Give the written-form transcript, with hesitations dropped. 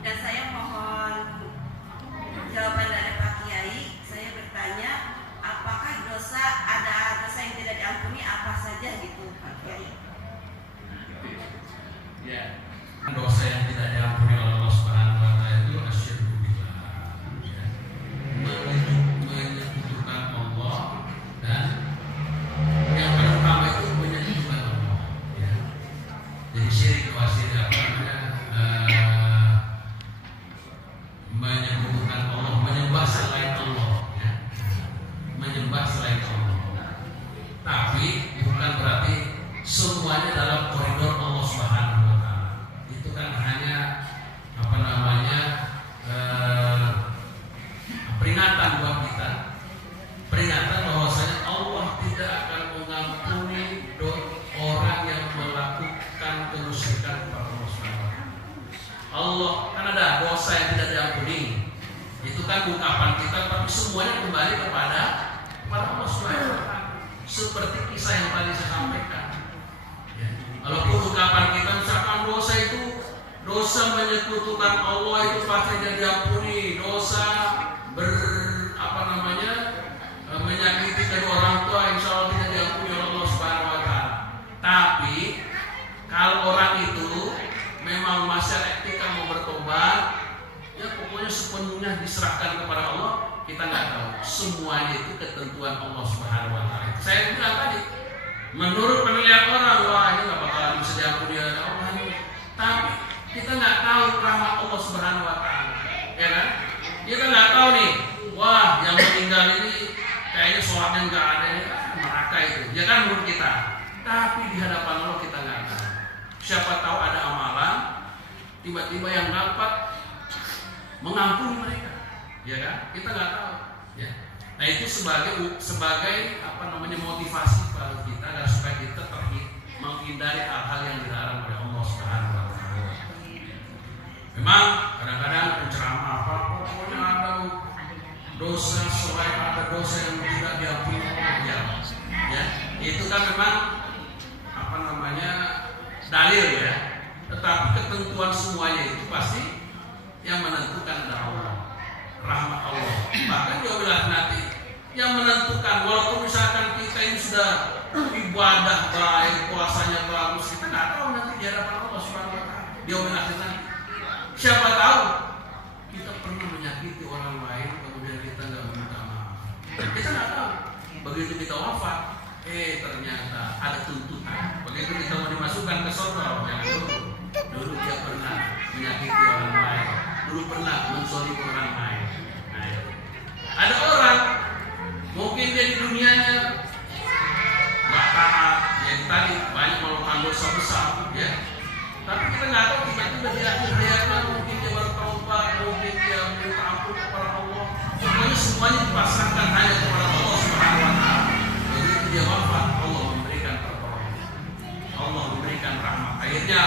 Dan saya mohon jawaban dari Pak Kiai. Saya bertanya, apakah ada dosa yang tidak diampuni apa saja gitu Pak Kiai? Ya, dosa yang tidak diampuni oleh Allah Subhanahu wa taala itu asyirku billah. Ya. Menyekutukan Allah, dan yang pertama itu menyekutukan Allah. Ya. Jadi syirik apa namanya? Menyekutukan Allah, menyembah selain Allah, ya. Menyembah selain Allah. Tapi bukan berarti semuanya dalam koridor Allah Subhanahu wa taala. Itu kan hanya apa namanya? Peringatan buat kita. Peringatan bahwasanya Allah tidak akan mengampuni orang yang melakukan kemusyrikan kepada Allah Subhanahu wa taala. Allah kan ada dosa yang tidak diampuni. Itu kan ungkapan kita, tapi semuanya kembali kepada Allah Subhanahu wa taala. Seperti kisah yang tadi saya sampaikan. Ya. Walaupun ungkapan kita misalkan dosa itu, dosa menyekutukan Allah itu pasti tidak diampuni. Dosa menyakiti kedua orang tua insya Allah tidak diampuni oleh Allah Subhanahu wa taala. Tapi kalau orang itu memang masih etika mau bertobat, ya pokoknya sepenuhnya diserahkan kepada Allah. Kita nggak tahu, semuanya itu ketentuan Allah Subhanahu wa taala. Saya bilang tadi, menurut penilaian orang, wah ini nggak bakalan bisa diampuni oleh Allah ini. Tapi kita nggak tahu rahmat Allah Subhanahu wa taala, ya kan? Kita nggak tahu nih, wah yang meninggal ini kayaknya sholatnya nggak ada, neraka itu, ya kan menurut kita. Tapi di hadapan Allah kita nggak tahu. Siapa tahu ada amalan tiba-tiba yang dapat mengampuni mereka, ya kan? Kita nggak tahu, ya. Nah itu sebagai apa namanya motivasi pada kita agar supaya kita menghindari hal-hal yang dilarang oleh Allah Subhanahu wa taala. Memang kadang-kadang penceramah apa pokoknya ada dosa selain ada dosa yang tidak diampuni Allah, ya. Itu kan memang apa namanya dalil, ya. Tetapi ketentuan semuanya itu pasti yang menentukan adalah Allah, rahmat Allah. Bahkan dia bilang nanti yang menentukan, walaupun misalkan kita ini sudah ibadah baik, puasanya bagus, kita nggak tahu nanti di hadapan Allah Subhanahu wa taala. Dia bilang nanti siapa tahu kita pernah menyakiti orang lain kemudian kita nggak meminta maaf. Kita nggak tahu. Begitu kita wafat, ternyata ada tuntutan. Begitu kita mau dimasukkan ke surga, jangan dulu dia pernah menyakiti orang lain, dulu pernah menzalimi orang lain. Nah, ada orang mungkin dia di dunianya nggak taat, yang tadi banyak melakukan dosa besar, ya. Tapi kita nggak tahu tiba-tiba di akhir hayatnya mungkin dia bertaubat, mungkin dia minta ampun kepada Allah. Pokoknya semuanya dipasrahkan hanya kepada Allah Subhanahu wa taala. Begitu dia wafat, Allah memberikan pertolongan, Allah memberikan rahmat. Akhirnya